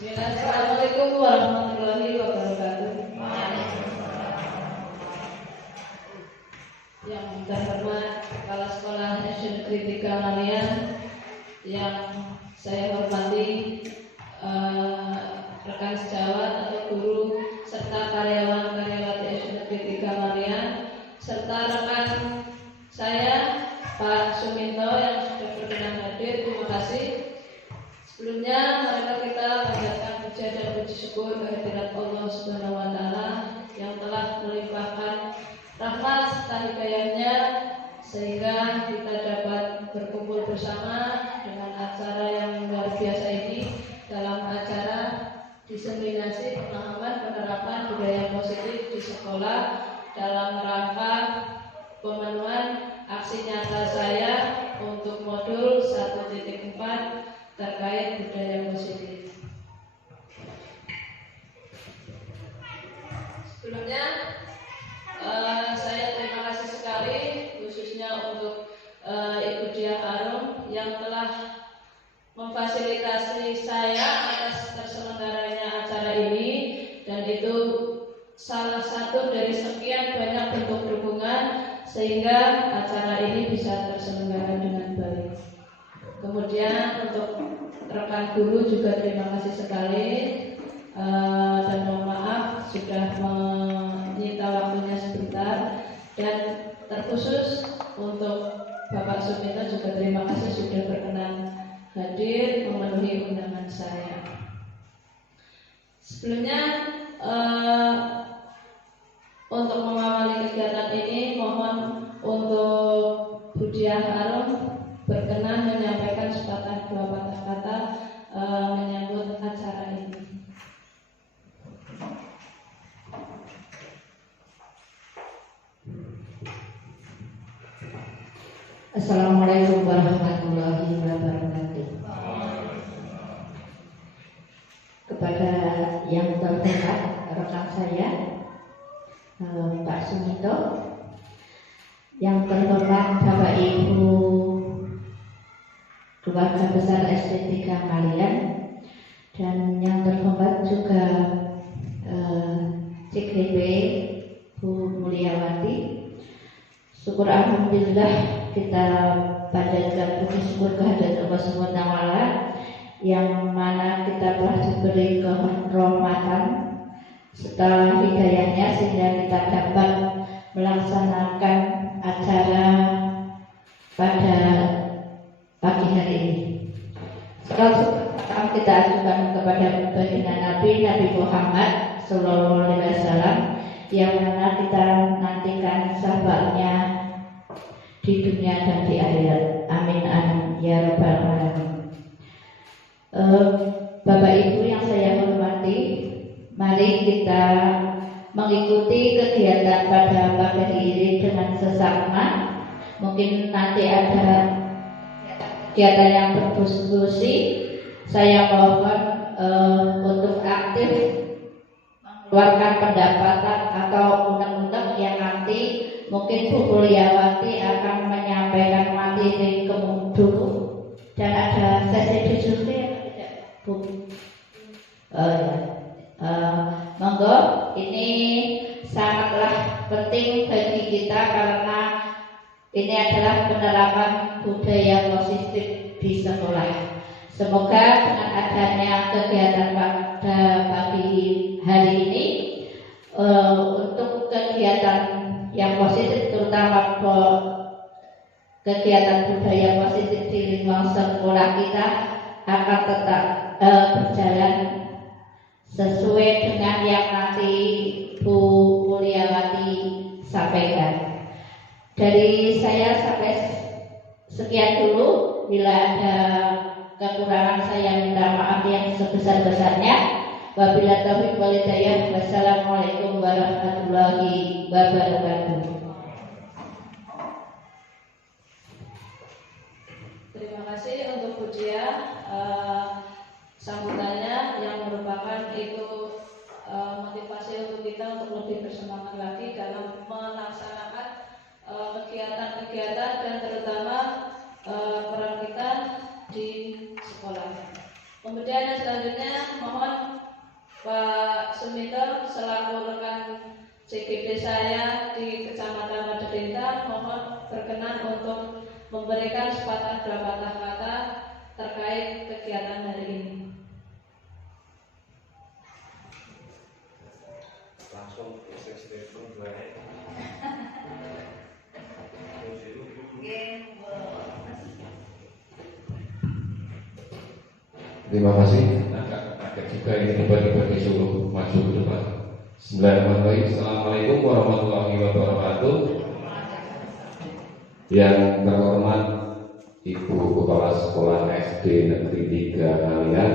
Assalamualaikum warahmatullahi wabarakatuh. Yang terhormat Kepala Sekolah SD Negeri 3 Malian, yang saya hormati rekan sejawat atau guru serta karyawan-karyawati SD Negeri 3 Malian, serta rekan saya Pak Suminto yang sudah berkenan hadir. Terima kasih. Sebelumnya, marilah kita panjatkan puja dan puji syukur kehadirat Allah Subhanahu wa Ta'ala yang telah melimpahkan rahmat serta hidayahnya sehingga kita dapat berkumpul bersama dengan acara yang luar biasa ini dalam acara diseminasi pemahaman penerapan budaya positif di sekolah dalam rangka pemenuhan aksi nyata saya untuk modul 1.4 terkait budaya positif. Sebelumnya saya terima kasih sekali khususnya untuk Ibu Diah Arum yang telah memfasilitasi saya atas terselenggaranya acara ini, dan itu salah satu dari sekian banyak bentuk dukungan sehingga acara ini bisa terselenggara dengan baik. Kemudian untuk rekan guru juga terima kasih sekali dan mohon maaf sudah menyita waktunya sebentar, dan terkhusus untuk Bapak Suminto juga terima kasih sudah berkenan hadir memenuhi undangan saya. Sebelumnya untuk mengawali kegiatan ini mohon untuk Bu Diah Arum berkenan menyampaikan sepatah dua patah kata menyambut acara ini. Assalamualaikum warahmatullahi wabarakatuh. Kepada yang terhormat rekan saya Pak Suminto, yang terhormat Bapak Ibu keluarga besar SD 3 Malian, dan yang terhormat juga CGP Bu Mulyawati. Syukur alhamdulillah kita panjatkan puji syukur kehadirat Allah Subhanahu wa Ta'ala yang mana kita telah diberi kehormatan setelah hidayahnya sehingga kita dapat melaksanakan acara pada pagi hari ini. Sekarang kita ajukan kepada baginda Nabi Muhammad Sallallahu Alaihi Wasallam yang mana kita nantikan sahabatnya di dunia dan di akhirat. Amin amin ya rabbal alamin. Bapak Ibu yang saya hormati, mari kita mengikuti kegiatan pada pagi hari ini dengan sesama. Mungkin nanti ada kegiatan yang berdiskusi. Saya mohon untuk aktif mengeluarkan pendapatan atau undang-undang yang nanti mungkin Bu Mulyawati akan menyampaikan materi dulu, dan ada sesi diskusi atau tidak Bu? Monggo, ini sangatlah penting bagi kita karena ini adalah penerapan budaya positif di sekolah. Semoga dengan adanya kegiatan pada pagi hari ini untuk kegiatan yang positif, terutama kegiatan budaya positif di lingkungan sekolah kita akan tetap berjalan sesuai dengan yang nanti Bu Mulyawati sampaikan. sampaikan. Dari saya sampai sekian dulu. Bila ada kekurangan saya minta maaf yang sebesar-besarnya. Wabillahi taufiq wal hidayah. Wassalamualaikum warahmatullahi wabarakatuh. Terima kasih untuk pujian sambutannya yang merupakan itu motivasi untuk kita untuk lebih bersemangat lagi dalam melaksanakan kegiatan-kegiatan dan terutama peran kita di sekolah. Kemudian yang selanjutnya mohon Pak Suminto selaku rekan CGP saya di Kecamatan Madedenta mohon berkenan untuk memberikan sepatah dua patah kata terkait kegiatan hari ini. Langsung statement baik. Terima kasih. Agak juga ini tiba-tiba disuruh maju ke depan. Bismillahirrahmanirrahim. Assalamualaikum warahmatullahi wabarakatuh. Yang terhormat Ibu Kepala Sekolah SD Negeri 3 Ngalian,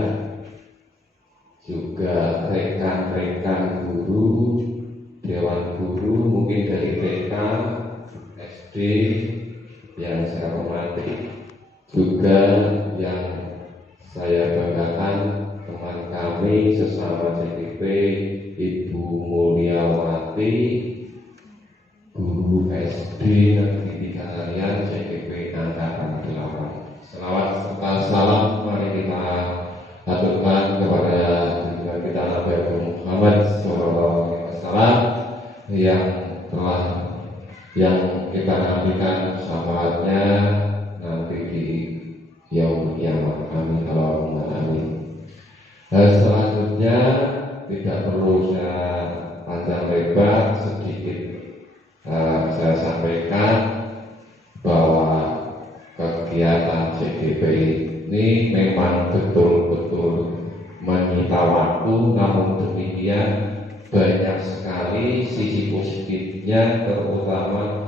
juga rekan-rekan guru, dewan guru mungkin dari TK, SD yang saya hormati, juga yang saya banggakan teman kami sesama CGP, Ibu Mulyawati, guru SD Negeri 3 Ngalian CGP Angkatan 8. Selawat serta salam mari kita aturkan kepada kita Nabi Muhammad SAW yang kita nantikan syafaatnya nanti di yaumul kiamat. Amin Allahumma amin. Selanjutnya tidak perlu saya panjang lebar, sedikit saya sampaikan bahwa kegiatan CGP ini memang betul-betul menyita waktu, namun demikian banyak sekali sisi positifnya, terutama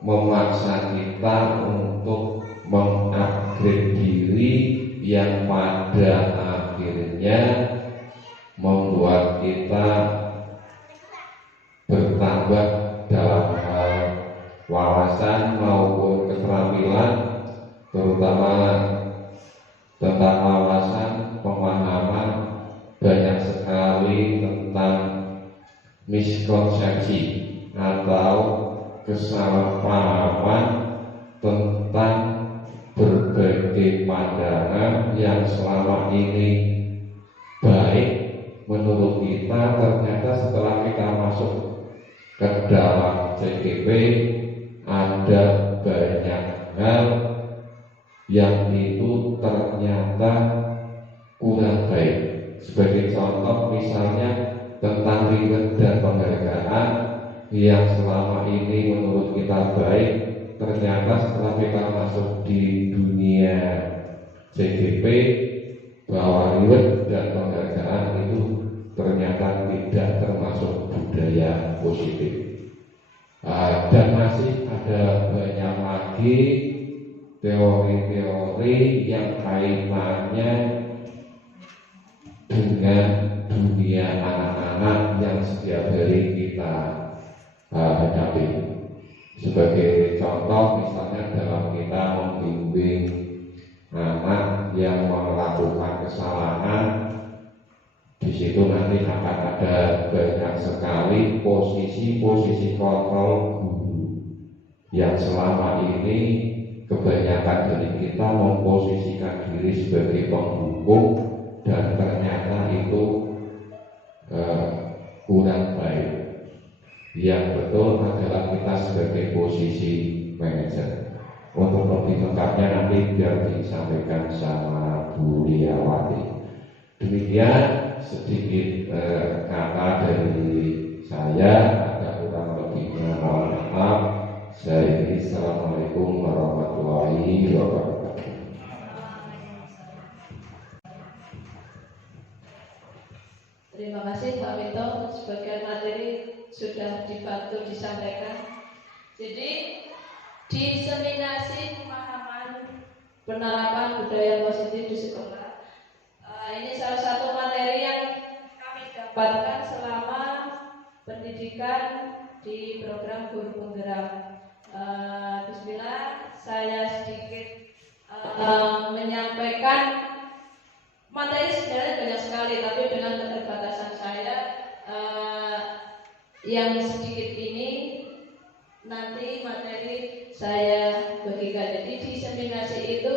memaksa kita untuk mengupgrade diri yang pada akhirnya membuat kita bertambah dalam hal wawasan maupun keterampilan, terutama tentang wawasan pemahaman. Banyak sekali tentang miskonsepsi atau kesalahpahaman tentang berbagai pandangan yang selama ini baik menurut kita, ternyata setelah kita masuk ke dalam CGP ada banyak hal yang itu ternyata kurang baik. Sebagai contoh misalnya tentang reward dan penghargaan yang selama ini menurut kita baik, ternyata setelah kita masuk di dunia CGP bahwa reward dan penghargaan itu ternyata tidak termasuk budaya positif. Dan masih ada banyak lagi teori-teori yang kaitannya dengan dunia anak-anak yang setiap hari kita hadapi. Sebagai contoh misalnya dalam kita membimbing anak yang melakukan kesalahan, di situ nanti akan ada banyak sekali posisi-posisi kontrol guru yang selama ini kebanyakan dari kita memposisikan diri sebagai penghukum, dan ternyata itu kurang baik. Yang betul adalah kita sebagai posisi manajer. Untuk lebih lengkapnya nanti biar disampaikan sama Bu Liyawati. Demikian sedikit kata dari saya, ada kurang lebihnya mohon maaf. Saya ini Assalamualaikum warahmatullahi wabarakatuh. Terima kasih Pak Minto, sebagian materi sudah dibantu disampaikan. Jadi diseminasi pemahaman penerapan budaya positif di sekolah. Ini salah satu materi yang kami dapatkan selama pendidikan di program guru penggerak. Bismillah, saya sedikit menyampaikan materi. Sebenarnya banyak sekali, tapi dengan keterbatasan saya yang sedikit ini, nanti materi saya bagikan. Jadi diseminasi itu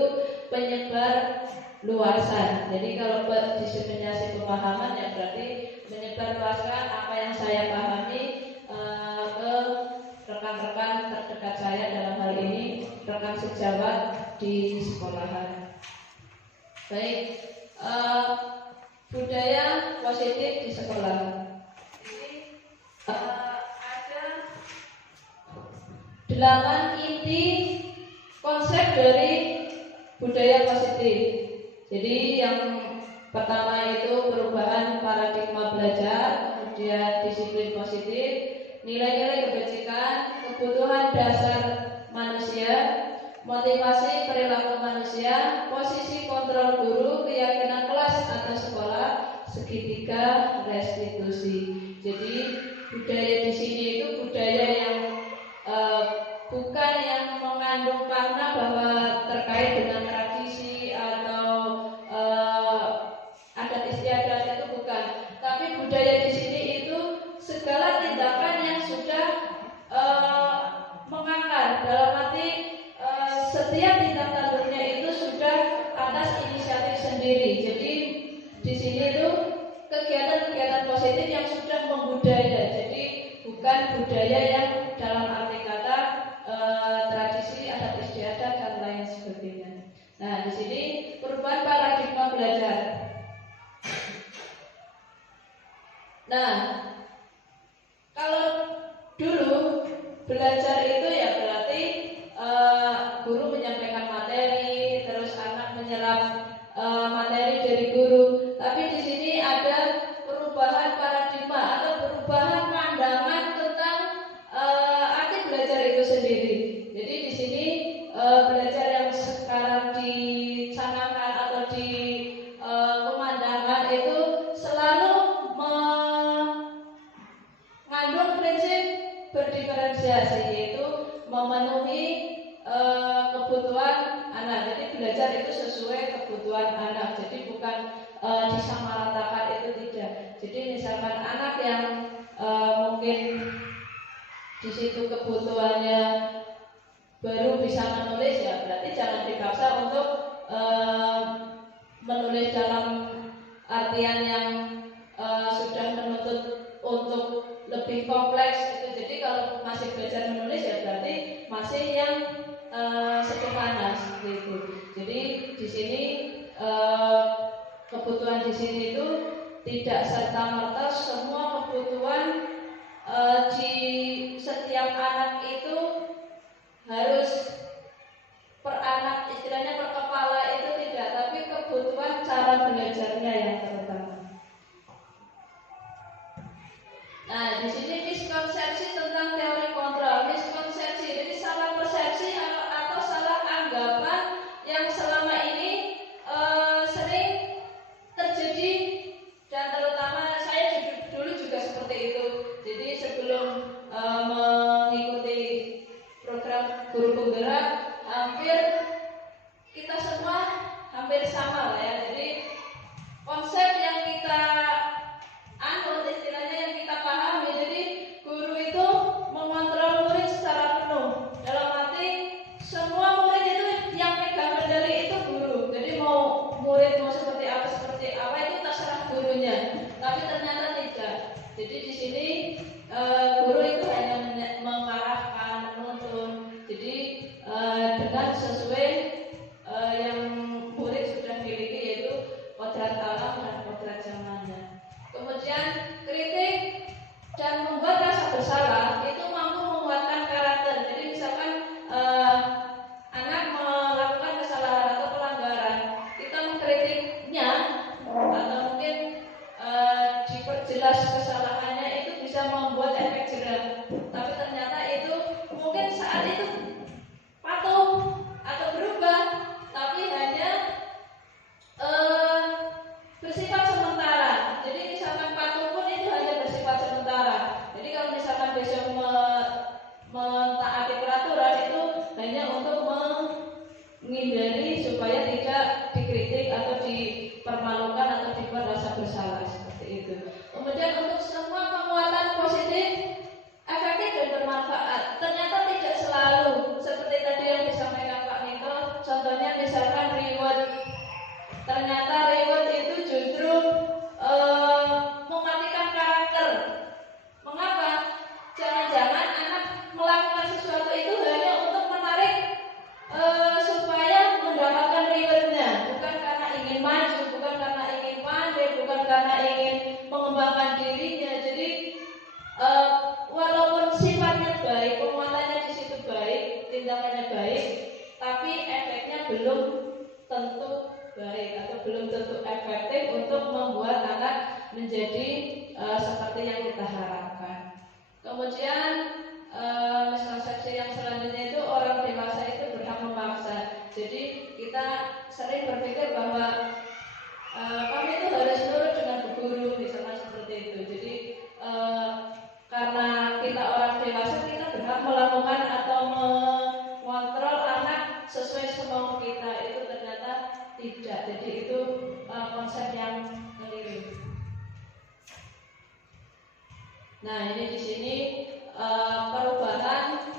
penyebar luasan. Jadi kalau diseminasi pemahaman ya berarti menyebar luaskan apa yang saya pahami ke rekan-rekan terdekat saya, dalam hal ini rekan sejawat di sekolahan. Baik, budaya positif di sekolah. Ini ada 8 inti konsep dari budaya positif. Jadi yang pertama itu perubahan paradigma belajar, kemudian disiplin positif, nilai-nilai kebajikan, kebutuhan dasar manusia, motivasi perilaku manusia, posisi kontrol guru, keyakinan kelas atau sekolah, segitiga restitusi. Jadi budaya di sini itu budaya yang bukan yang mengandung makna bahwa terkait dengan tradisi atau adat istiadat, itu bukan. Tapi budaya di sini itu segala tindakan yang sudah mengakar, dalam arti setiap tindak tanduknya itu sudah atas inisiatif sendiri. Jadi di sini itu kegiatan-kegiatan positif yang sudah membudaya. Jadi bukan budaya yang dalam arti kata tradisi, adat istiadat dan lain sebagainya. Nah, di sini perubahan paradigma belajar. Nah, kalau dulu belajar itu ya berarti guru menyampaikan materi, terus anak menyerap materi dari guru. Tapi di sini ada perubahan paradigma atau perubahan pandangan tentang arti belajar itu sendiri. Jadi di sini belajar yang sekarang dicanangkan atau dikumandangkan itu selalu mengandung prinsip berdiferensiasi, yaitu memenuhi kebutuhan anak. Jadi belajar itu sesuai kebutuhan anak. Jadi bukan disamaratakan, itu tidak. Jadi misalkan anak yang mungkin di situ kebutuhannya baru bisa menulis, ya berarti jangan dipaksa untuk menulis dalam artian yang sudah menuntut untuk lebih kompleks. Jadi kalau masih belajar menulis ya berarti masih yang sederhana seperti itu. Jadi di sini kebutuhan di sini itu tidak serta-merta semua kebutuhan di setiap anak itu harus per anak, istilahnya per kepala itu tidak, tapi kebutuhan cara belajarnya yang terutama. Nah, di sini miskonsepsi tentang teori kontrol. Miskonsepsi, jadi salah persepsi atau salah anggapan yang selama ini sering terjadi, dan terutama saya dulu juga seperti itu. Jadi sebelum ternyata reward itu justru mematikan karakter. Mengapa? Jangan-jangan anak melakukan sesuatu itu hanya untuk menarik supaya mendapatkan rewardnya, bukan karena ingin maju, bukan karena ingin pandai, bukan karena ingin mengembangkan dirinya. Jadi walaupun sifatnya baik, penguatannya di situ baik, tindakannya baik, tapi efeknya belum tentu baik atau belum tentu efektif untuk membuat anak menjadi seperti yang kita harapkan. Kemudian miskonsepsi yang selanjutnya itu orang dewasa itu berhak memaksa. Jadi kita sering berpikir bahwa kami itu harus nurut dengan bu guru, misalnya seperti itu. Jadi karena kita orang dewasa, kita berhak melakukan atau mengontrol anak sesuai semau kita. Itu ternyata tidak. Jadi itu konsep yang keliru. Nah, ini di sini perubahan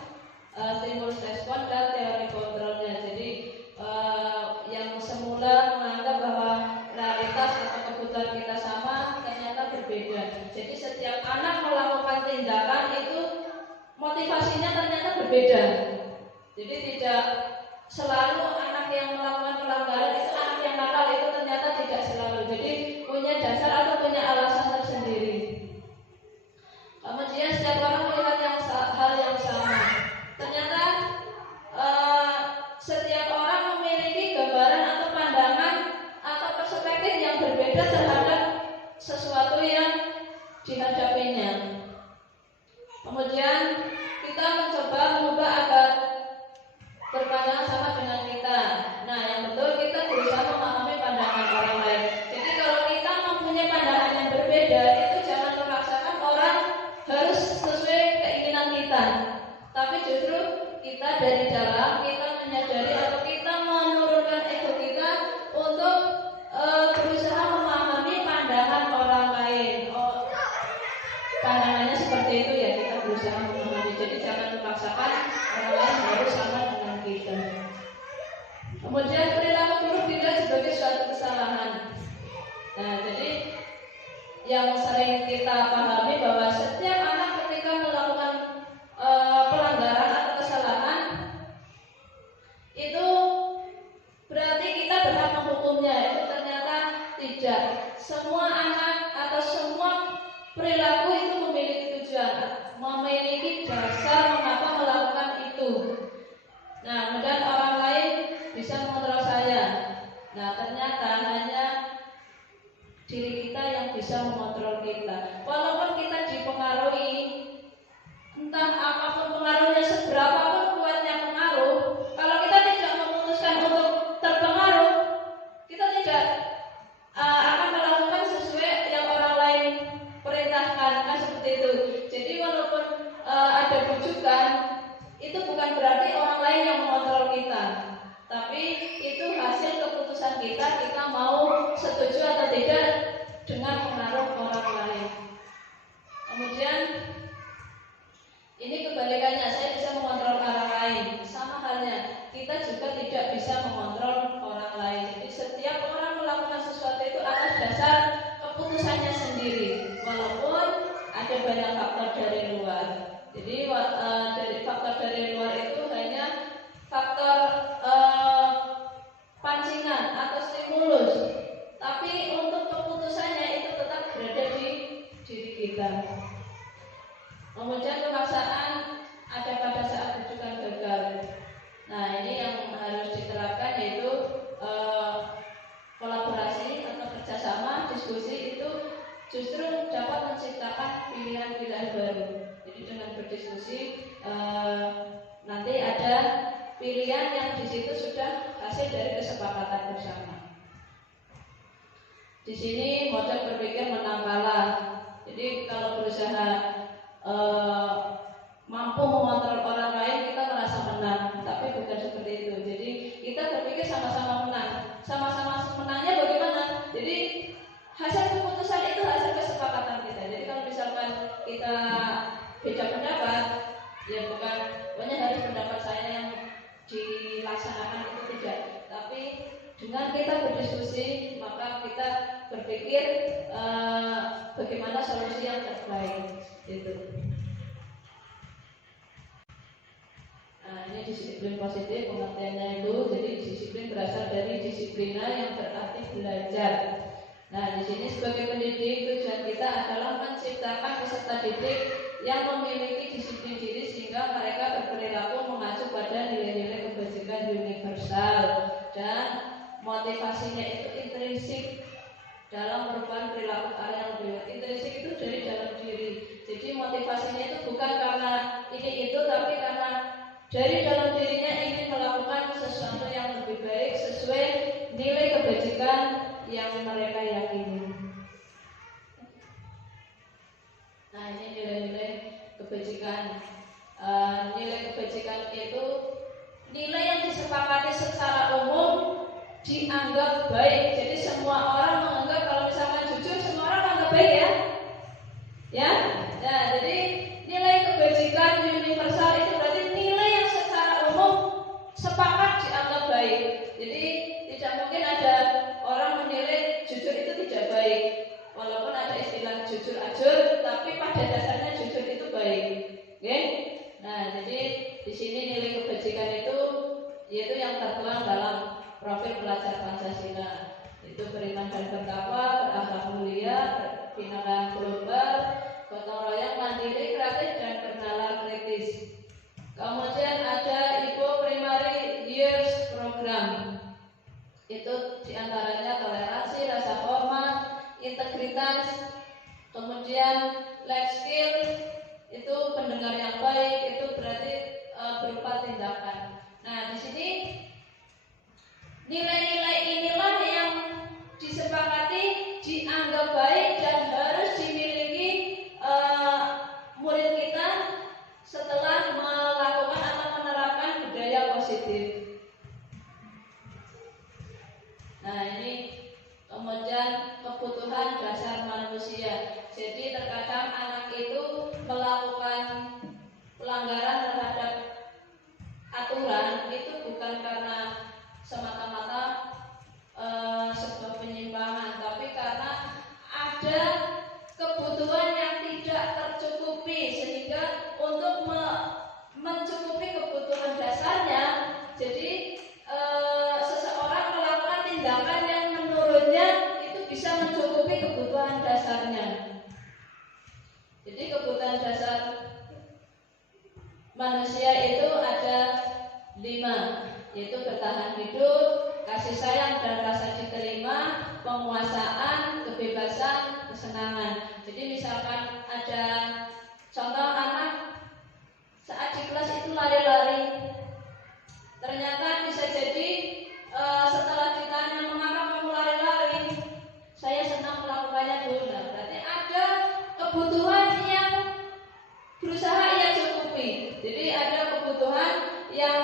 stimulus respon dan teori kontrolnya. Jadi yang semula menganggap bahwa realitas atau kebutuhan kita sama, ternyata berbeda. Jadi setiap anak melakukan tindakan itu motivasinya ternyata berbeda. Jadi tidak selalu anak yang melakukan pelanggaran itu anak yang nakal, itu ternyata tidak selalu. Jadi punya dasar atau punya alasan tersendiri. Kemudian setiap orang melihat hal yang sama. Ternyata setiap orang memiliki gambaran atau pandangan atau perspektif yang berbeda terhadap sesuatu yang dihadapinya. Kemudian kita mencoba mengubah agar berpandangan sama dengan kita. Nah, yang betul kita berusaha memahami pandangan orang lain. Jadi kalau kita mempunyai pandangan yang berbeda, itu jangan memaksakan orang harus sesuai keinginan kita. Tapi justru kita dari dalam, kita menyadari atau kita menurunkan ego kita untuk berusaha memahami pandangan orang lain. Pandangannya seperti itu ya, kita berusaha memahami. Jadi jangan memaksakan orang lain harus sama dengan kita. Kemudian perilaku buruk tidak sebagai suatu kesalahan. Nah, jadi yang sering kita pahami bahwa setiap anak ketika melakukan pelanggaran atau kesalahan itu berarti kita berhak menghukumnya. Itu ternyata tidak. Semua anak atau semua perilaku itu memiliki tujuan, memiliki dasar mengapa melakukan itu. Nah, kemudian orang lain bisa mengontrol saya. Nah, ternyata hanya diri kita yang bisa mengontrol kita. Walaupun kita dipengaruhi, entah apapun pengaruhnya, seberapapun kuatnya pengaruh, kalau kita tidak memutuskan untuk terpengaruh, kita tidak akan melakukan sesuai yang orang lain perintahkan, kan seperti itu. Jadi walaupun ada bujukan, itu bukan berarti orang lain yang mengontrol kita, tapi itu hasil keputusan kita mau setuju atau tidak dengan pengaruh orang lain. Kemudian ini kebalikannya, saya bisa mengontrol orang lain. Sama halnya, kita juga tidak bisa mengontrol orang lain. Jadi setiap orang melakukan sesuatu itu atas dasar keputusannya sendiri, walaupun ada banyak faktor dari luar. Jadi dari faktor dari luar itu hanya faktor pancingan atau stimulus, tapi untuk keputusannya itu tetap berada di diri kita. Kemudian pemaksaan ada pada saat rujukan gagal. Nah, ini yang harus diterapkan yaitu kolaborasi atau kerjasama, diskusi itu justru dapat menciptakan pilihan-pilihan baru. Jadi dengan berdiskusi nanti ada pilihan yang di situ sudah hasil dari kesepakatan bersama. Di sini model berpikir menang kalah. Jadi kalau berusaha mampu mengontrol orang lain, kita merasa menang, tapi bukan seperti itu. Jadi kita berpikir sama-sama menang. Sama-sama menangnya bagaimana? Jadi hasil keputusan itu hasil kesepakatan kita. Jadi kalau misalkan kita beda pendapat, ya bukan pokoknya harus pendapat saya yang dilaksanakan, itu tidak. Tapi dengan kita berdiskusi, berpikir bagaimana solusi yang terbaik itu. Nah, ini disiplin positif pengertiannya itu. Jadi disiplin berasal dari disiplina yang berarti belajar. Nah, di sini sebagai pendidik tujuan kita adalah menciptakan peserta didik yang memiliki disiplin diri sehingga mereka berperilaku mengacu pada nilai-nilai kebajikan universal dan motivasinya itu intrinsik dalam perubahan perilaku yang lebih baik. Intrinsik itu dari dalam diri. Jadi motivasinya itu bukan karena ini itu, tapi karena dari dalam dirinya ingin melakukan sesuatu yang lebih baik sesuai nilai kebajikan yang mereka yakini. Nah, ini nilai-nilai kebajikan. Nilai kebajikan itu nilai yang disepakati secara umum dianggap baik. Jadi semua orang menganggap kalau misalkan jujur, semua orang menganggap baik ya. Ya. Nah, jadi nilai kebajikan universal itu berarti nilai yang secara umum sepakat dianggap baik. Jadi tidak mungkin ada orang menilai jujur itu tidak baik. Walaupun ada istilah jujur ajur, tapi pada dasarnya jujur itu baik. Oke? Nah, jadi di sini nilai kebajikan itu yaitu yang tertuang dalam profil pelajar Pancasila. Itu beriman dan bertakwa, berakhlak mulia, berbinakan global, gotong royong, mandiri, kreatif dan bernalar kritis. Kemudian ada Ibu Primary Years Program. Itu diantaranya toleransi, rasa hormat, integritas, kemudian life skill, itu pendengar yang baik, itu berarti berupa tindakan. Nah, di sini nilai-nilai inilah yang disepakati dianggap baik dan harus dimiliki murid kita setelah melakukan atau menerapkan budaya positif. Nah, ini kemudian kebutuhan dasar manusia. Jadi terkadang anak itu melakukan pelanggaran terhadap aturan itu bukan karena semata-mata sebuah penyimpangan, tapi karena ada kebutuhan yang tidak tercukupi, sehingga untuk mencukupi kebutuhan dasarnya, jadi seseorang melakukan tindakan yang menurutnya itu bisa mencukupi kebutuhan dasarnya. Jadi kebutuhan dasar manusia itu ada 5, yaitu bertahan hidup, kasih sayang dan rasa diterima, penguasaan, kebebasan, kesenangan. Jadi misalkan ada contoh anak saat di kelas itu lari-lari, ternyata bisa jadi setelah ditanya mengapa kamu lari-lari, saya senang melakukannya dulu. Nah, berarti ada kebutuhan yang berusaha ia cukupi. Jadi ada kebutuhan yang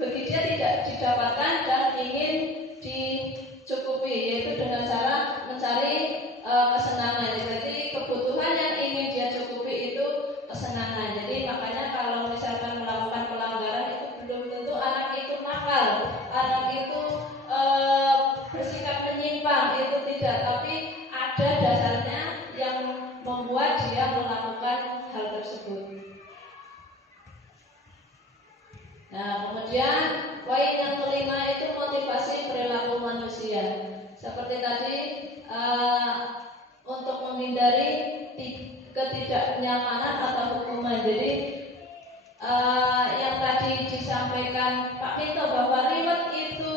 bagi dia tidak didapatkan dan ingin dicukupi, yaitu dengan cara mencari kesenangan. Jadi kebutuhan yang ingin dia cukupi itu kesenangan. Jadi makanya kalau misalkan melakukan pelanggaran itu belum tentu anak itu nakal, anak itu bersikap menyimpang, itu tidak, tapi ada dasarnya yang membuat dia melakukan hal tersebut. Nah, kemudian poin yang kelima itu motivasi perilaku manusia. Seperti tadi, untuk menghindari ketidaknyamanan atau hukuman. Jadi yang tadi disampaikan Pak Pinto bahwa reward itu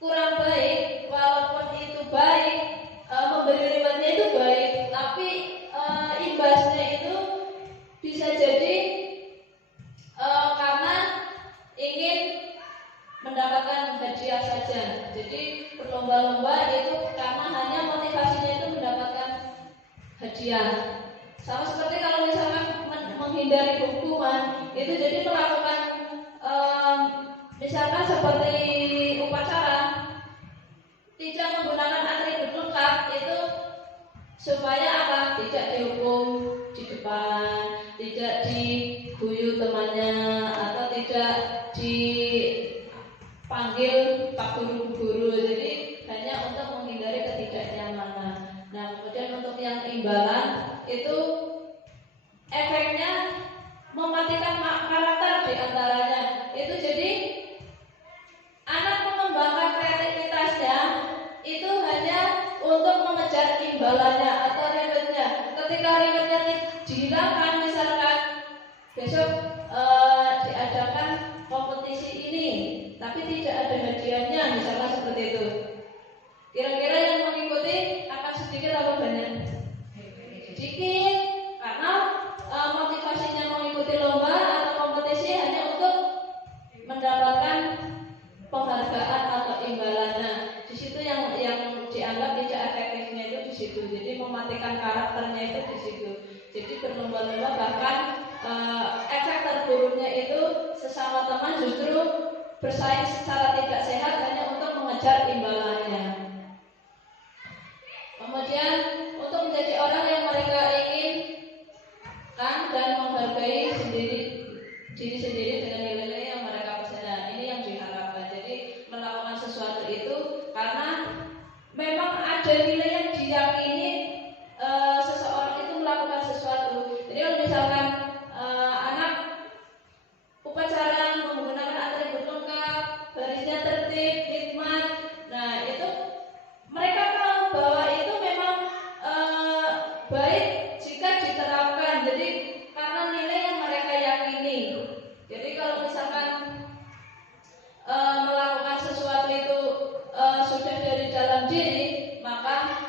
kurang baik, walaupun itu baik, memberi rewardnya itu baik, tapi imbasnya itu bisa jadi karena ingin mendapatkan hadiah saja. Jadi berlomba-lomba itu karena hanya motivasinya itu mendapatkan hadiah. Sama seperti kalau misalkan menghindari hukuman, itu jadi melakukan misalkan seperti upacara, tidak menggunakan atribut lengkap, itu supaya apa? Tidak dihukum di depan, tidak diguyu temannya, atau tidak dipanggil Pak Guru. Jadi hanya untuk menghindari mematikan karakter di antaranya. Itu jadi anak mengembangkan kreativitasnya itu hanya untuk mengejar imbalannya atau rewardnya. Ketika rewardnya dihilangkan, misalkan besok diadakan kompetisi ini, tapi tidak ada hadiahnya, misalkan seperti itu. Kira-kira yang mengikuti akan sedikit atau banyak? Sedikit, karena motivasinya mengikuti lomba atau kompetisi hanya untuk mendapatkan penghargaan atau imbalannya. Di situ yang dianggap tidak efektifnya itu di situ. Jadi mematikan karakternya itu di situ. Jadi berlomba-lomba, bahkan efek terburuknya itu sesama teman justru bersaing secara tidak sehat hanya untuk mengejar imbalannya. Kemudian untuk menjadi orang yang mereka inginkan dan menghargai diri sendiri dengan nilai-nilai yang mereka percaya. Ini yang diharapkan. Jadi melakukan sesuatu itu karena memang ada nilai yang diyakini seseorang itu melakukan sesuatu. Jadi kalau misalkan anak upacara menggunakan atribut lengkap, barisnya tertib, hikmat, nah itu mereka tahu bahwa itu memang baik jika diterapkan. Jadi karena nilai yang mereka yakini. Jadi kalau misalkan melakukan sesuatu itu sudah dari dalam diri, maka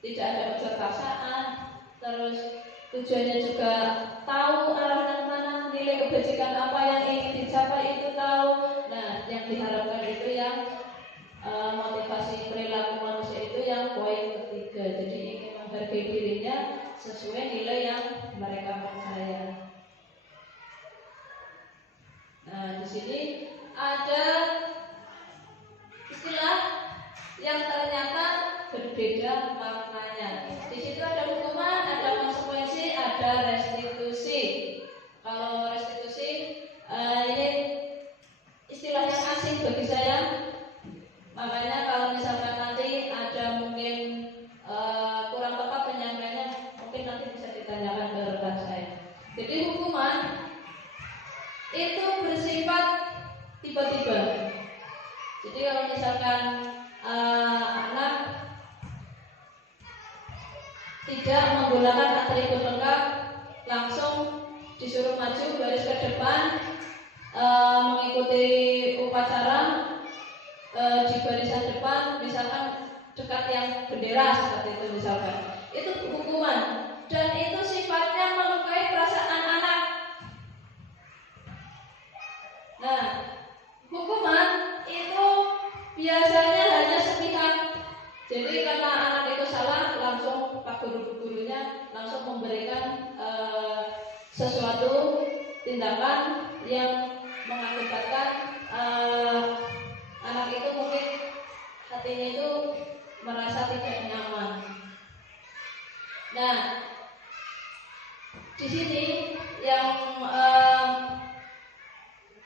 tidak ada unsur paksaan. Terus tujuannya juga tahu arahnya mana, nilai kebajikan apa yang ingin dicapai itu tahu. Nah, yang diharapkan itu yang motivasi perilaku manusia itu yang poin ketiga. Jadi ingin menghargai dirinya sesuai nilai yang mereka percaya. Nah, di sini ada istilah yang ternyata berbeda maknanya. Di situ ada hukuman, ada konsekuensi, ada restitusi. Kalau restitusi ini istilah yang asing bagi saya. Makanya kalau misalkan nanti ada mungkin kurang tepat penyampaiannya, mungkin nanti bisa ditanyakan ke rekan saya. Jadi hukuman itu bersifat tiba-tiba. Jadi kalau misalkan anak tidak menggunakan atribut lengkap, langsung disuruh maju baris ke depan, mengikuti upacara di barisan depan, misalkan dekat yang bendera seperti itu misalkan. Itu hukuman dan itu sifatnya melukai perasaan anak. Nah, hukuman itu biasanya hanya sepihak. Jadi karena anak itu salah, langsung pak gurunya langsung memberikan sesuatu tindakan yang mengakibatkan anak itu mungkin hatinya itu merasa tidak nyaman. Nah, di sini yang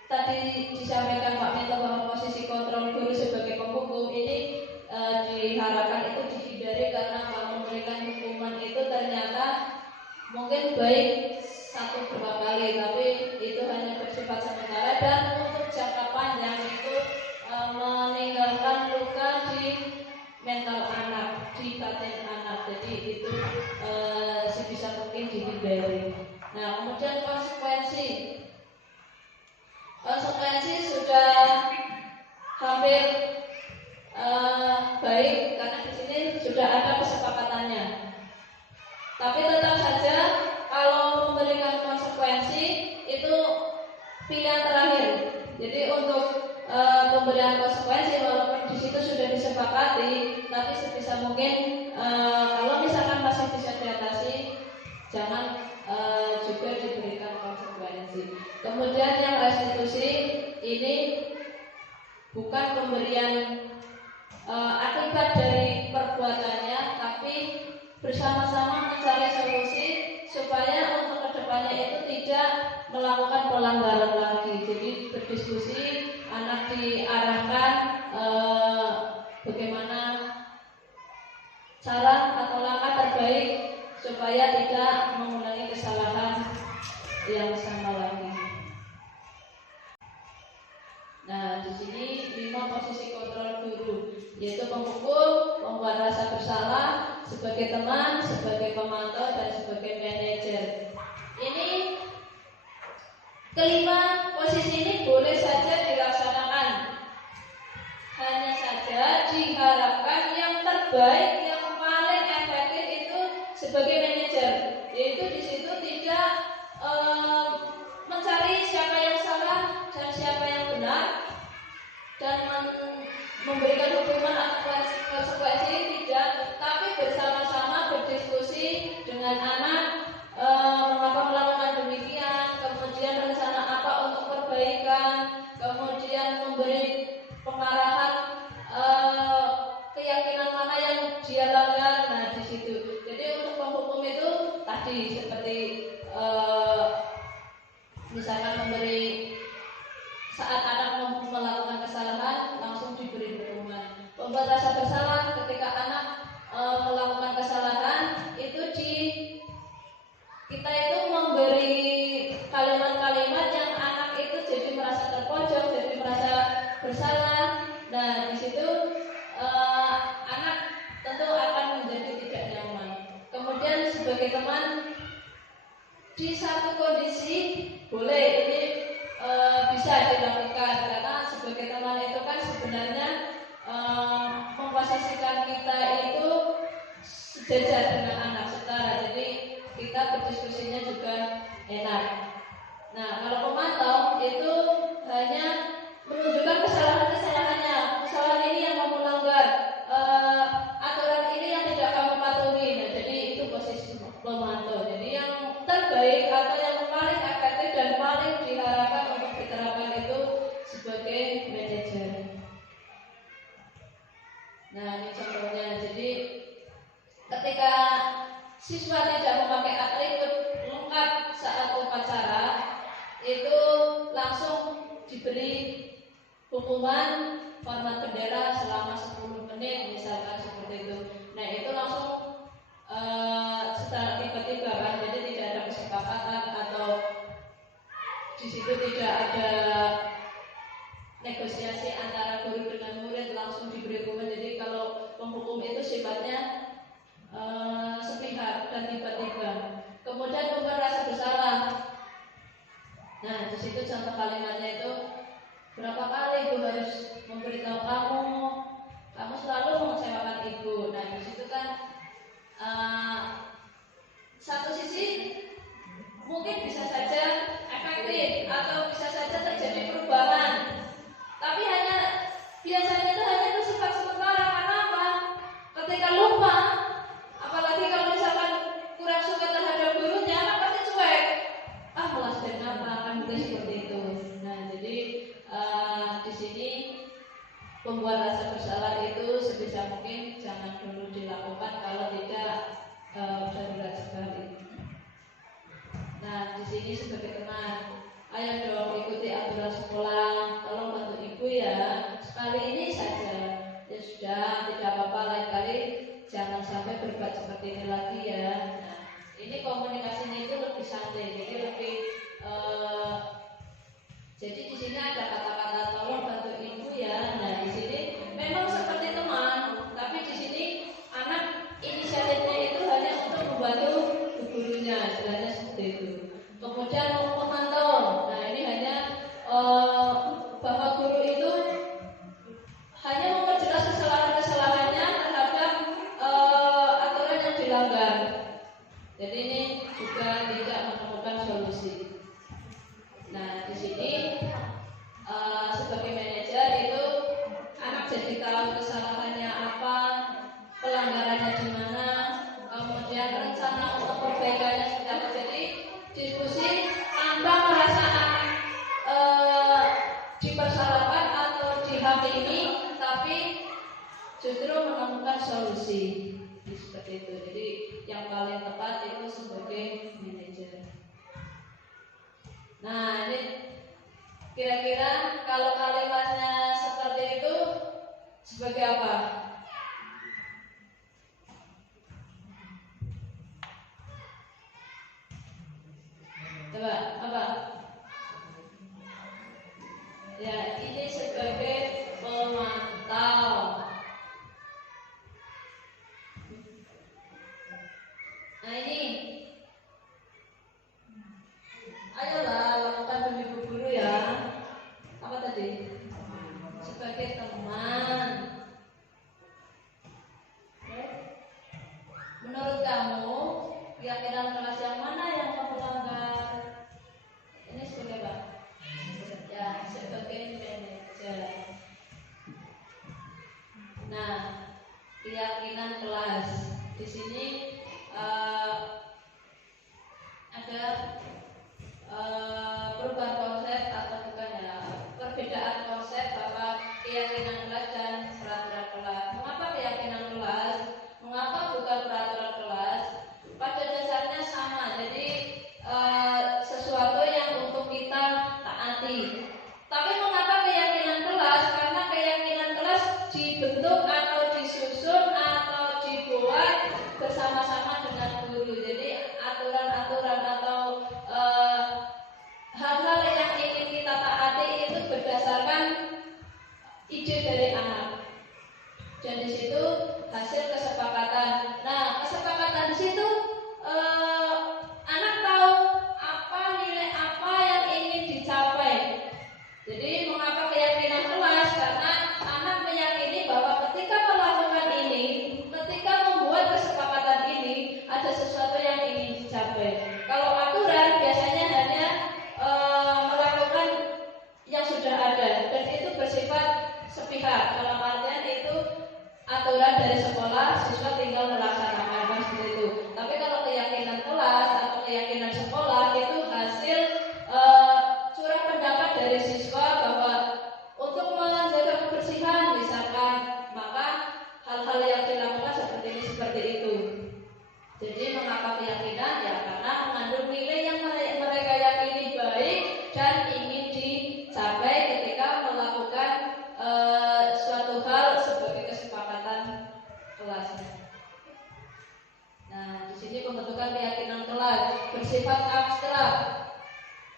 tadi disampaikan Pak Minto bahwa posisi kontrol guru sebagai penghukum ini diharapkan itu dihindari karena kalau memberikan hukuman itu ternyata mungkin baik 1-2 kali, tapi itu hanya bersifat sementara dan untuk jangka panjang itu meninggalkan luka di mental anak, di batin anak. Jadi itu sebisa mungkin dihindari. Nah, kemudian konsekuensi sudah hampir baik karena di sini sudah ada kesepakatannya. Tapi tetap saja kalau memberikan konsekuensi itu pilihan terakhir. Jadi untuk pemberian konsekuensi walaupun di situ sudah disepakati, tapi sebisa mungkin kalau misalkan masih bisa diatasi, jangan juga diberikan konsekuensi. Kemudian yang restitusi ini bukan pemberian akibat dari perbuatannya, tapi bersama-sama mencari solusi supaya untuk kedepannya itu tidak melakukan pelanggaran lagi. Jadi berdiskusi, anak diarahkan bagaimana cara atau langkah terbaik supaya tidak mengulangi kesalahan yang sama lagi. Nah, di sini 5 posisi kontrol guru, yaitu pemukul, pembuat rasa bersalah, sebagai teman, sebagai pemantau, dan sebagai manajer. Ini kelima posisi ini boleh saja dilaksanakan. Hanya saja diharapkan yang terbaik, yang paling efektif itu sebagai manajer, yaitu di situ tidak mencari siapa yang salah dan siapa yang benar dan memberikan hukuman atau konsekuensi, tidak, tapi bersama-sama berdiskusi dengan anak mengapa melakukan demikian, kemudian rencana apa untuk perbaikan, kemudian memberi pengarahan keyakinan mana yang dia langgar. Nah, di situ. Jadi untuk penghukum itu tadi seperti misalkan memberi saat anak melakukan kesalahan langsung diberi hukuman. Pembuat rasa bersalah ketika anak melakukan kesalahan itu kita itu memberi kalimat-kalimat yang anak itu jadi merasa terpojok, jadi merasa bersalah. Nah, di situ anak tentu akan menjadi tidak nyaman. Kemudian sebagai teman di satu kondisi boleh ini bisa dilakukan, karena sebagai teman itu kan sebenarnya memposisikan kita itu sejajar dengan anak, setara. Jadi kita berdiskusinya juga enak. Nah, kalau pemantau itu hanya menunjukkan kesalahan-kesalahannya. Kesalahan ini yang kamu langgar, aturan ini yang tidak kamu patuhi. Nah, jadi itu posisi pemantau. Jadi yang terbaik atau yang paling efektif dan paling diharapkan untuk diterapkan itu sebagai manajer. Nah, ini contohnya. Jadi ketika siswa tidak memakai atribut lengkap saat upacara, itu langsung diberi hukuman hormat bendera selama 10 menit misalkan seperti itu. Nah, itu langsung secara tiba-tiba kan, jadi tidak ada kesepakatan atau di situ tidak ada negosiasi antara guru dengan murid, langsung diberi hukuman. Jadi kalau penghukum itu sifatnya sepihak dan tiba-tiba. Kemudian membuat rasa bersalah. Nah, di situ contoh kalimatnya itu, berapa kali ibu harus memberitahu kamu selalu mengecewakan ibu. Nah, di situ kan satu sisi mungkin bisa saja efektif atau bisa saja terjadi perubahan, tapi biasanya itu hanya bersifat sementara. Karena apa? Ketika lupa, apalagi kalau misalkan kurang suka terhadap gurunya, kan pasti cuek. Malas dan apa kan mungkin seperti itu. Nah, jadi di sini pembuat rasa bersalah itu sebisa mungkin jangan dulu dilakukan kalau tidak darurat sekali. Nah, di sini sebagai teman, ayo dong ikuti aturan sekolah, tolong bantu ibu ya. Sekali ini saja, ya sudah, tidak apa-apa. Lain kali jangan sampai berbuat seperti ini lagi ya. Nah, ini komunikasinya itu lebih santai, jadi lebih jadi di sini ada kata-kata tolong bantu ibu ya. Nah, di sini memang seperti teman, tapi di sini anak inisiatifnya itu hanya untuk membantu gurunya, istilahnya seperti itu. Kemudian memantau. Nah, ini hanya bahwa guru itu hanya memperjelas kesalahan-kesalahannya terhadap aturan yang dilanggar. Jadi ini juga tidak menemukan solusi. Nah, di sini sebagai manajer itu anak jadi tahu kesalahannya apa, pelanggarannya di mana, kemudian rencana untuk perbaikannya sudah terjadi, diskusi tanpa merasa dipersalahkan atau dihakimi, tapi justru menemukan solusi. Seperti itu. Jadi yang paling tepat itu sebagai manajer. Nah, ini kira-kira kalau kalimatnya seperti itu sebagai apa? Coba. Ya, ini sebagai pemantau. Nah ini, ayolah lakukan demi Bu Guru ya. Apa tadi? Sebagai teman. Oke. Menurut kamu, keyakinan kelas yang mana yang kamu langgar? Ini sebagai apa? Ya, sebagai manajer. Nah, keyakinan kelas di sini ada perubahan konsep atau bukan ya, perbedaan konsep bahwa keyakinan kelas dan peraturan kelas. Mengapa keyakinan kelas? Mengapa bukan peraturan kelas? Pada dasarnya sama. Jadi sesuatu yang untuk kita taati. Tapi mengapa keyakinan kelas? Karena keyakinan kelas dibentuk atau disusun atau dibuat bersama-sama dengan guru. Jadi aturan-aturan atau hal-hal yang ingin kita taati itu berdasarkan ide dari anak. Dan di situ hasil kesepakatan. Nah, kesepakatan di situ anak tahu apa nilai apa yang ingin dicapai. Jadi mengapa keyakinan kelas? Karena anak meyakini bahwa ketika melakukan ini, ketika membuat kesepakatan ini, ada sesuatu yang ingin dicapai. Kalau aturan biasanya hanya melakukan yang sudah ada, dan itu bersifat sepihak. Dalam artian itu aturan dari sekolah, siswa tinggal melaksanakan seperti itu. Tapi kalau keyakinan kelas atau keyakinan sekolah itu hasil curah pendapat dari siswa bahwa untuk menjaga kebersihan misalkan, maka hal-hal yang dilakukan seperti itu. Jadi mengapa keyakinan? Ya karena mengandung nilai yang mereka yakini baik dan ingin dicapai ketika melakukan suatu hal sebagai kesepakatan kelasnya. Nah, di sini pembentukan keyakinan kelas bersifat abstrak,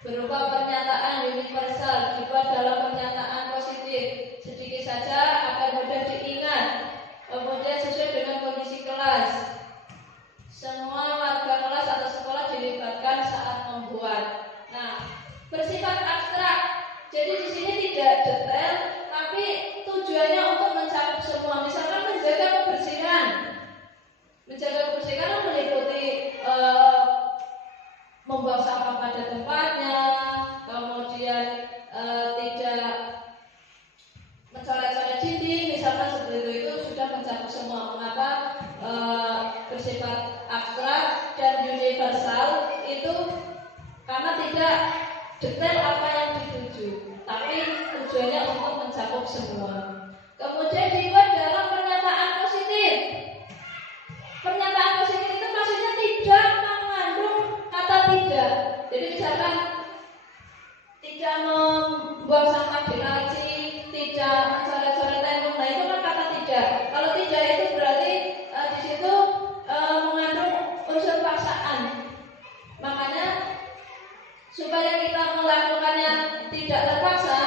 berupa pernyataan universal, dibuat dalam pernyataan positif, sedikit saja agar mudah diingat, kemudian sesuai dengan kondisi kelas. Semua warga kelas atau sekolah dilibatkan saat membuat. Nah, bersifat abstrak. Jadi di sini tidak detail, tapi tujuannya untuk mencakup semua. Misalkan menjaga kebersihan. Menjaga kebersihan meliputi membuang sampah pada tempatnya, kemudian tidak mencoret-coret dinding, misalkan seperti itu sudah mencakup semua. Mengapa bersifat abstrak dan universal itu? Karena tidak detail apa yang dituju, tapi tujuannya untuk mencakup semua. Kemudian dibuat dalam pernyataan positif. Pernyataan positif itu maksudnya tidak mengandung kata tidak. Jadi misalkan tidak membuang sampah di laci, tidak mencoret-coret tembok, nah itu kan kata tidak. Kalau tidak itu berarti di situ mengandung unsur paksaan. Makanya supaya kita melakukannya tidak terpaksa,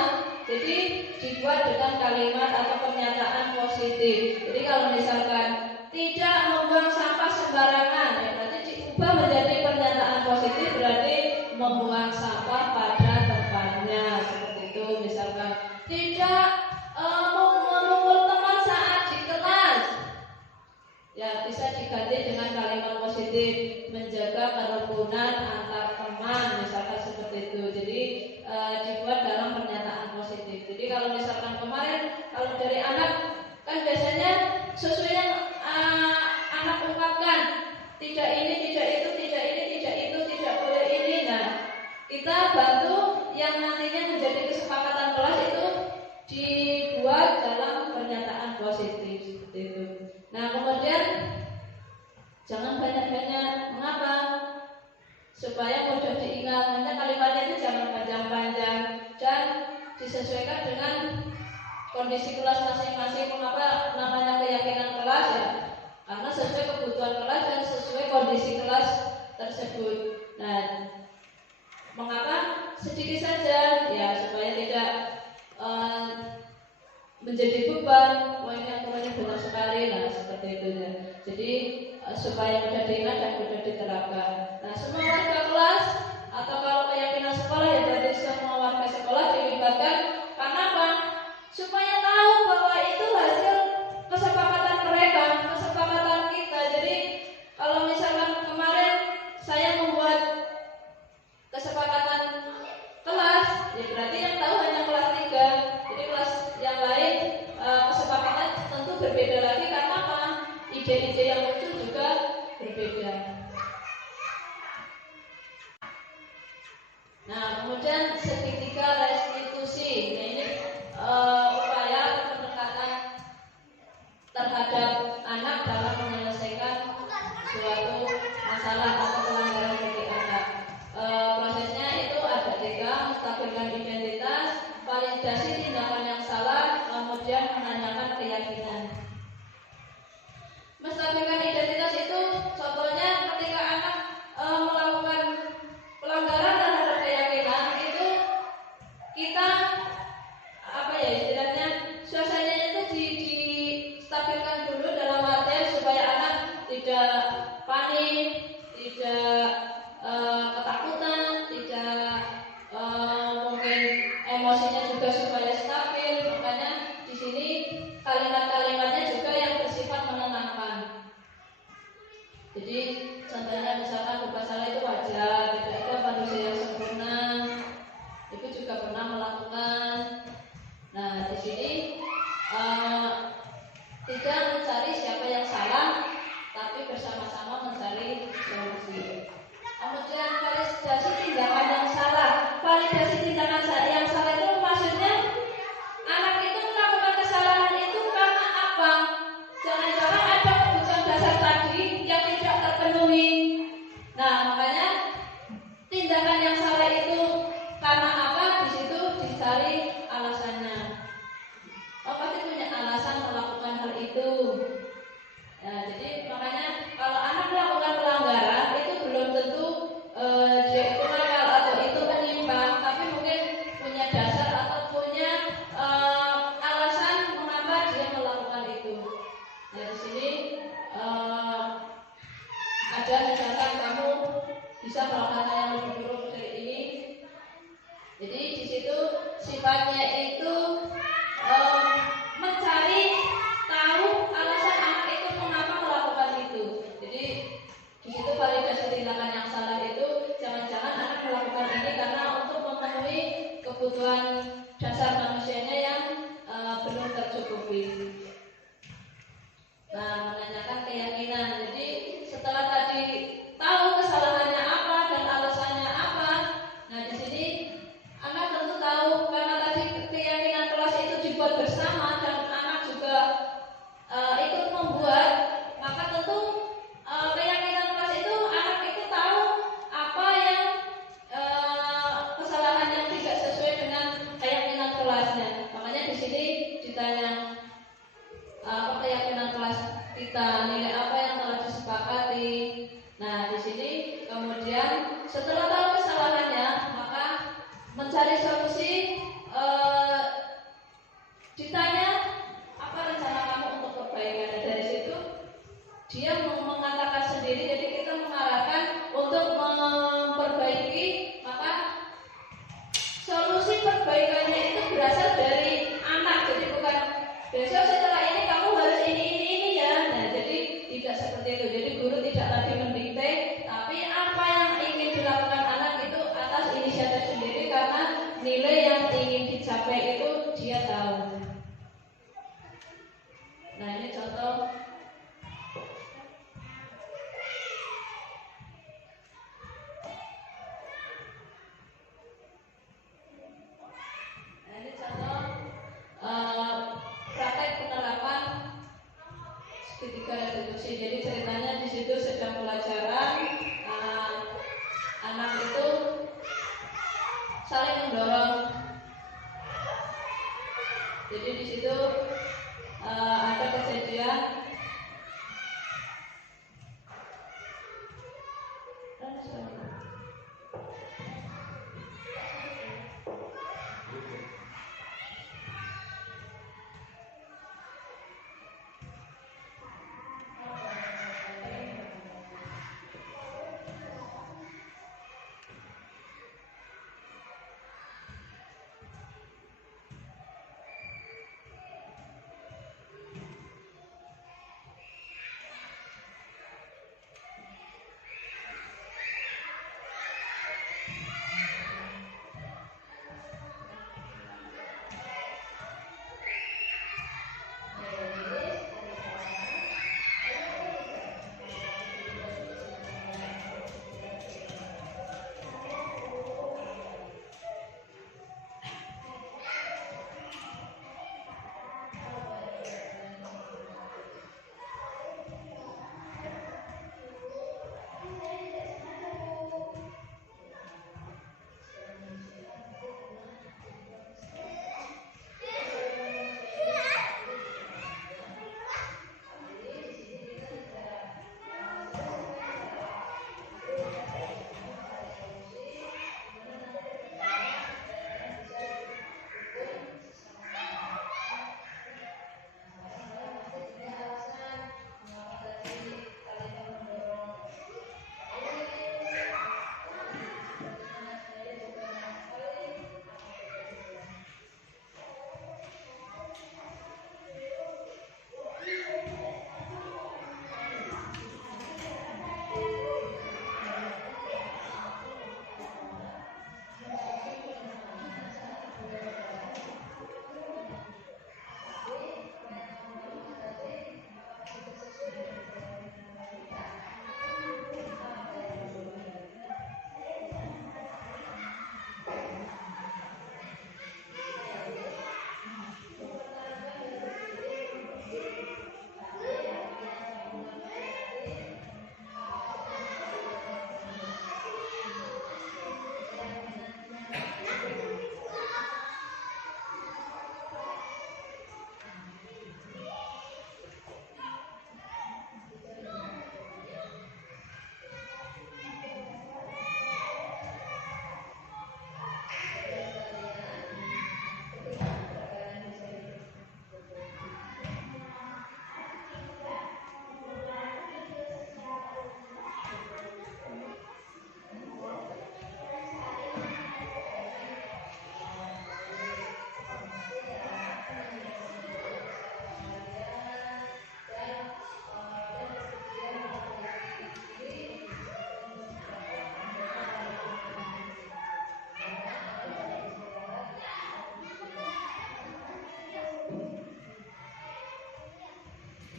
jadi dibuat dengan kalimat atau pernyataan positif. Jadi kalau misalkan tidak membuang sampah sembarangan, ya berarti diubah menjadi pernyataan positif, berarti membuang sampah pada tempatnya, seperti itu. Misalkan tidak memukul teman saat di kelas, ya bisa diganti dengan kalimat positif, menjaga kerukunan antar teman, misalkan seperti itu. Jadi dibuat dalam pernyataan positif. Jadi kalau misalkan kemarin kalau dari anak kan biasanya sesuai yang anak ungkapkan, tidak ini, tidak itu, tidak ini, tidak itu, tidak boleh ini. Nah, kita bantu yang nantinya menjadi kesepakatan kelas itu dibuat dalam pernyataan positif seperti itu. Nah, kemudian jangan banyak-banyak. Mengapa? Supaya mudah diingat. Hanya kalimatnya itu jangan panjang-panjang dan disesuaikan dengan kondisi kelas masing-masing. Mengapa namanya keyakinan kelas? Ya, karena sesuai kebutuhan kelas dan sesuai kondisi kelas tersebut. Nah, Mengapa sedikit saja? Ya supaya tidak menjadi beban. Wah ini aturannya benar sekali. Nah seperti itu ya. Jadi supaya mudah diingat dan mudah diterapkan. Nah semua warga kelas atau kalau keyakinan sekolah ya berarti semua warga sekolah dilibatkan. Karena apa? Supaya tahu bahwa itu hasil kesepakatan mereka, kesepakatan kita. Jadi kalau misalkan kemarin saya membuat kesepakatan kelas, ya berarti yang tahu hanya kelas 3. Jadi kelas yang lain kesepakatan tentu berbeda lagi karena apa? Ide-ide yang muncul juga berbeda. Nah, kemudian segitiga restitusi. Nah, ini upaya pendekatan terhadap anak dalam menyelesaikan suatu masalah atau pelanggaran bagi anak. Prosesnya itu ada 3: menstabilkan identitas, validasi tindakan yang salah, kemudian menanyakan keyakinan. Menstabilkan identitas itu contohnya ketika anak melakukan pelanggaran terhadap keyakinan itu kita istilahnya suasananya itu distabilkan dulu dalam artian supaya anak tidak panik, tidak ketakutan, tidak mungkin emosinya juga supaya stabil. Makanya di sini kalimat-kalimatnya juga yang bersifat menenangkan. Jadi contohnya misalkan berbuat salah itu wajar, tidak ada manusia yang sempurna. Itu juga pernah melakukan. Nah di sini tidak mencari siapa yang salah, tapi bersama-sama mencari solusi. Kemudian validasi tindakan yang salah. Validasi tindakan yang salah itu maksudnya anak itu melakukan kesalahan itu karena apa? Jangan-jangan ada kebutuhan dasar tadi yang tidak terpenuhi. Nah makanya tindakan yang salah itu karena apa? Di situ dicari alasannya. Oh pasti punya alasan melakukan hal itu. Nah, jadi makanya kalau anak melakukan pelanggaran itu belum tentu dia itu nakal atau itu menyimpang, tapi mungkin punya dasar atau punya alasan mengapa dia melakukan itu. Nah di sini ada misalkan kamu bisa melakukan yang lebih buruk dari ini. Jadi di situ sifatnya itu mencari tahu alasan anak itu mengapa melakukan itu. Jadi di situ validasi tindakan yang salah itu jangan-jangan anak melakukan ini karena untuk memenuhi kebutuhan dasar manusianya yang belum tercukupi. Nah, menanyakan keyakinan. Jadi setelah tadi tahu kesalahannya apa dan alasannya apa, nah di sini anak tentu tahu karena tadi keyakinan kelas itu dibuat bersama dan anak juga ikut membuat, maka tentu keyakinan kelas itu anak itu tahu apa yang kesalahan yang tidak sesuai dengan keyakinan kelasnya. Makanya di sini ditanya keyakinan kelas kita, nilai apa yang telah disepakati. Nah di sini kemudian setelah tahu kesalahannya maka mencari solusi. Ditanya apa rencana kamu untuk perbaikan. Dari situ dia mengatakan sendiri. Jadi kita mengarahkan untuk memperbaiki. Maka solusi perbaikannya itu berasal dari anak. Jadi bukan besok setelah ini kamu harus ini ya. Nah jadi tidak seperti itu. Jadi guru tidak lagi mendikte, tapi apa yang ingin dilakukan anak itu atas inisiatif sendiri karena nilai yang ingin dicapai itu dia tahu. Nah ini contoh. Nah ini contoh praktek penerapan segitiga restitusi. Jadi ceritanya di situ sedang pelajaran, anak itu saling mendorong. Jadi di situ ada kejadian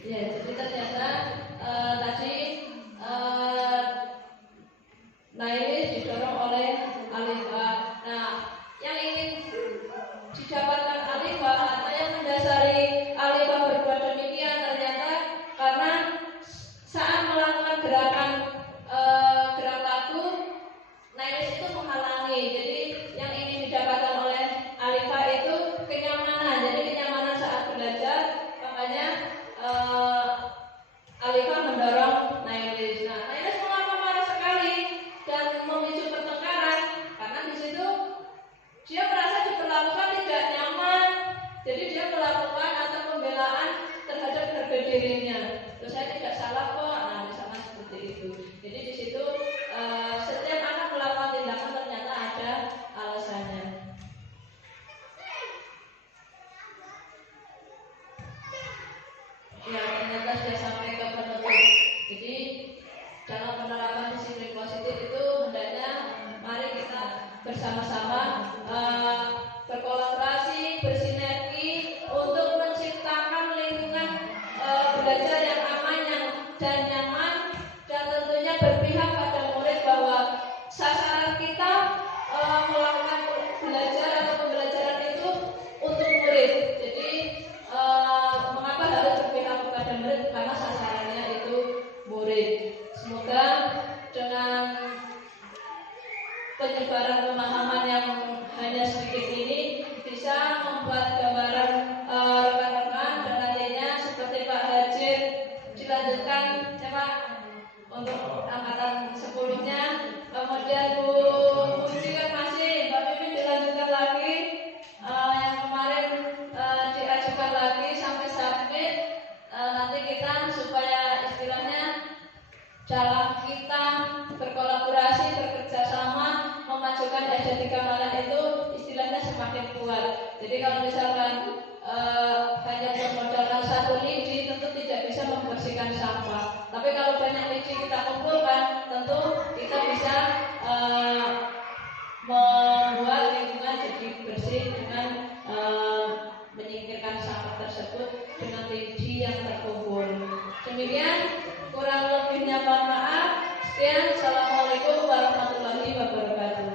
Ya, jadi ternyata tadi Nailis didorong oleh Alifah. Nah, yang ingin didapatkan Alifah atau yang mendasari Alifah berbuat demikian ternyata karena saat melakukan gerakan gerak laku, Nailis itu menghalangi. Jadi yang ingin didapatkan oleh Alifah itu kenyamanan. Jadi kenyamanan saat belajar, makanya Alifah mendorong Nailis. Nah, Nailis mengapa marah sekali dan memicu pertengkaran? Karena di situ dia merasa diperlakukan tidak nyaman. Jadi dia melakukan atau pembelaan terhadap harga dirinya. Terus saya tidak salah kok. Nah, misalnya seperti itu. Jadi di situ setiap anak melakukan tindakan ternyata ada alasannya. Ya, ternyata sudah sampai ke penutup. Jadi dalam penerapan disiplin positif itu hendaknya mari kita bersama-sama berkolaborasi, bersinergi untuk menciptakan lingkungan belajar yang aman dan nyaman, dan tentunya berpihak pada murid bahwa sasaran kita melakukan belajar atau pembelajaran itu untuk murid. Jadi mengapa harus berpihak kepada murid? Karena sasarannya itu murid. Semoga dengan penyebaran pemahaman yang hanya sedikit ini bisa membuat gambaran rekan-rekan, dan nantinya seperti Pak Hajir dilanjutkan ya Pak untuk angkatan 10-nya, kemudian Bu Puji kan masih, Mbak Mimin dilanjutkan lagi, yang kemarin diajukan lagi sampai submit. Nanti kita supaya istilahnya dalam kita berkolaborasi, bekerja sama, memajukan SD3 Malang itu istilahnya semakin kuat. Jadi kalau misalkan hanya bermodalkan satu lidi, tentu tidak bisa membersihkan sampah. Tapi kalau banyak lidi kita kumpulkan, tentu kita bisa membuat lingkungan jadi bersih dengan menyingkirkan sampah tersebut dengan lidi yang terkumpul. Demikian, kurang lebihnya mohon maaf. Sekian, assalamualaikum warahmatullahi wabarakatuh.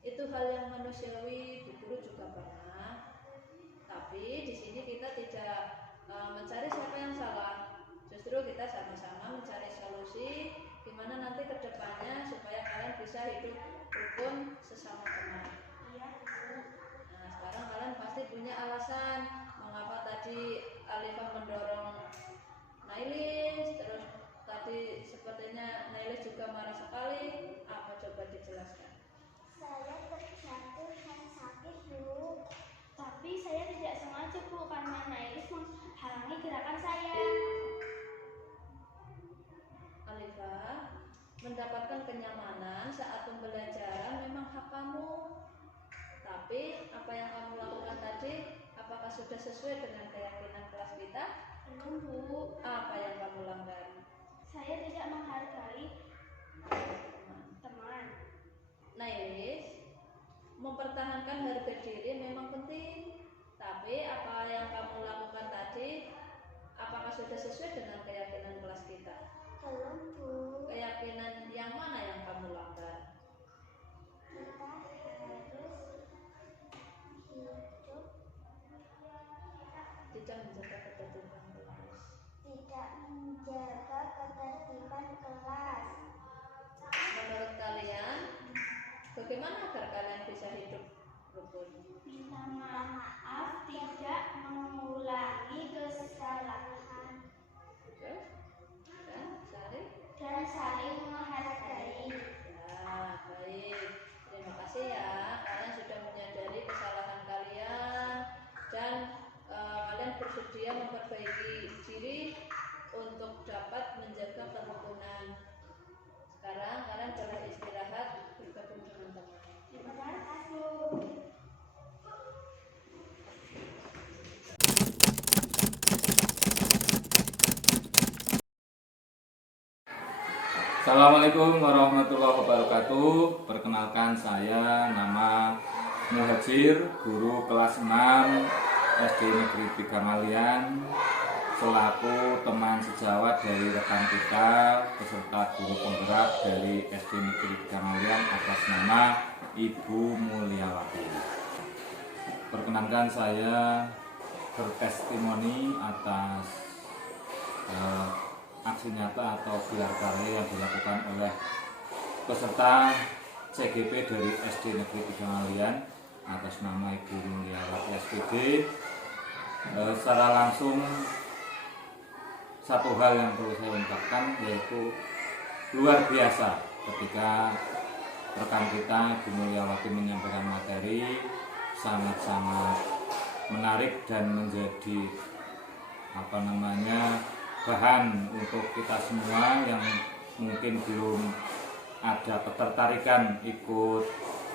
Itu hal yang manusiawi, Bu Guru juga pernah. Tapi di sini kita tidak mencari siapa yang salah. Justru kita sama-sama mencari solusi gimana nanti ke depannya supaya kalian bisa hidup rukun sesama teman. Nah, sekarang kalian pasti punya alasan mengapa tadi Alifah mendorong Nailis, terus tadi sepertinya Nailis juga marah sekali. Apa coba dijelaskan? Saya terjatuh dan sakit, Bu. Tapi saya tidak sengaja, Bu, karena Nailis menghalangi gerakan saya. Alifah, mendapatkan kenyamanan saat pembelajaran memang hak kamu. Tapi apa yang kamu lakukan tadi, apakah sudah sesuai dengan keyakinan kelas kita? Belum, Bu. Apa yang kamu langgar? Saya tidak menghargai teman. Nailis, mempertahankan harga diri memang penting. Tapi apa yang kamu lakukan tadi, apakah sudah sesuai dengan keyakinan kelas kita? Belum, Bu. Keyakinan yang mana yang kamu langgar? Kita harus hidup Tidak menjaga ketertiban kelas. tidak menjaga ketertiban kelas. Menurut kalian, bagaimana agar kalian bisa hidup rukun? Minta maaf, tidak mengulangi kesalahan, Terus? Dan Sari? dan saling menghargai. Ya, baik. Terima kasih ya. Kalian sudah menyadari kesalahan kalian dan kalian bersedia memperbaiki diri untuk dapat menjaga kerukunan. Sekarang kalian boleh istirahat, bergabung dengan teman. Terima kasih, Bu. Assalamualaikum warahmatullahi wabarakatuh. Perkenalkan, saya nama Muhajir, guru kelas 6 SD Negeri 3 Ngalian, selaku teman sejawat dari rekan kita beserta guru penggerak dari SD Negeri 3 Ngalian atas nama Ibu Mulyawati. Perkenalkan, saya bertestimoni atas aksi nyata atau gelar karya yang dilakukan oleh peserta CGP dari SD Negeri 3 Ngalian atas nama Ibu Mulyawati SPD. Secara langsung satu hal yang perlu saya ungkapkan, yaitu luar biasa ketika rekan kita Ibu Mulyawati menyampaikan materi sangat-sangat menarik dan menjadi bahan untuk kita semua yang mungkin belum ada ketertarikan ikut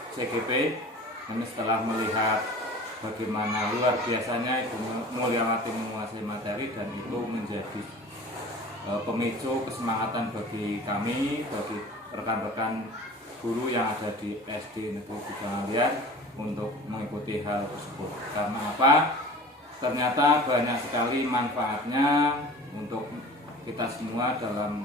CGP. Ini setelah melihat bagaimana luar biasanya Ibu Mulyawati menguasai materi, dan itu menjadi pemicu kesemangatan bagi kami, bagi rekan-rekan guru yang ada di SD Negeri 3 Ngalian untuk mengikuti hal tersebut. Karena apa? Ternyata banyak sekali manfaatnya untuk kita semua dalam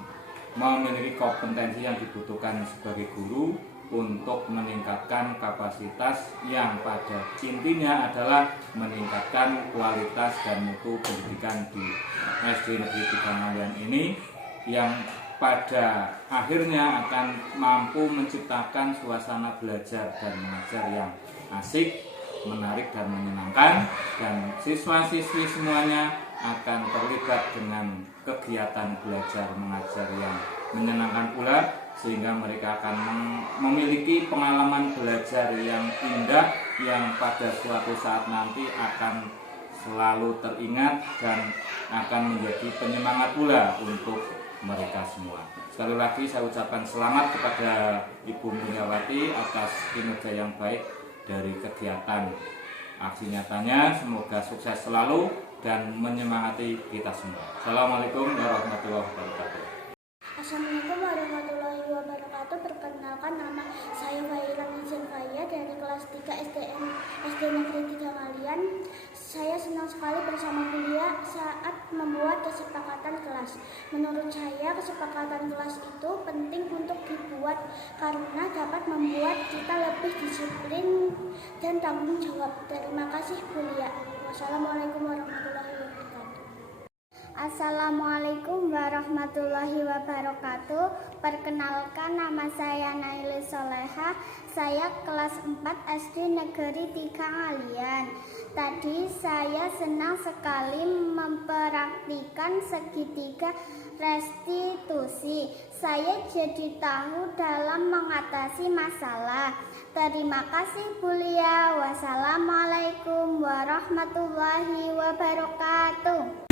memiliki kompetensi yang dibutuhkan sebagai guru untuk meningkatkan kapasitas yang pada intinya adalah meningkatkan kualitas dan mutu pendidikan di SD Negeri 3 Ngalian ini, yang pada akhirnya akan mampu menciptakan suasana belajar dan mengajar yang asik, menarik dan menyenangkan, dan siswa-siswi semuanya akan terlibat dengan kegiatan belajar mengajar yang menyenangkan pula, sehingga mereka akan memiliki pengalaman belajar yang indah yang pada suatu saat nanti akan selalu teringat dan akan menjadi penyemangat pula untuk mereka semua. Sekali lagi saya ucapkan selamat kepada Ibu Mulyawati atas kinerja yang baik dari kegiatan aksi nyatanya. Semoga sukses selalu dan menyemangati kita semua. Assalamualaikum warahmatullahi wabarakatuh. Assalamualaikum warahmatullahi wabarakatuh. Perkenalkan, nama saya Fairan Faya dari kelas 3 SD Negeri 3 Ngalian. Saya senang sekali bersama beliau saat membuat kesepakatan kelas. kelas. Menurut saya, kesepakatan kelas itu penting untuk dibuat karena dapat membuat kita lebih disiplin dan tanggung jawab. Terima kasih Bu Lia. Wassalamualaikum warahmatullahi wabarakatuh. Assalamualaikum warahmatullahi wabarakatuh. Perkenalkan, nama saya Naili Soleha. Saya kelas 4 SD Negeri 3 Ngalian. Tadi saya senang sekali mempraktikkan segitiga restitusi. Saya jadi tahu dalam mengatasi masalah. Terima kasih Bu Lia. Wassalamualaikum warahmatullahi wabarakatuh.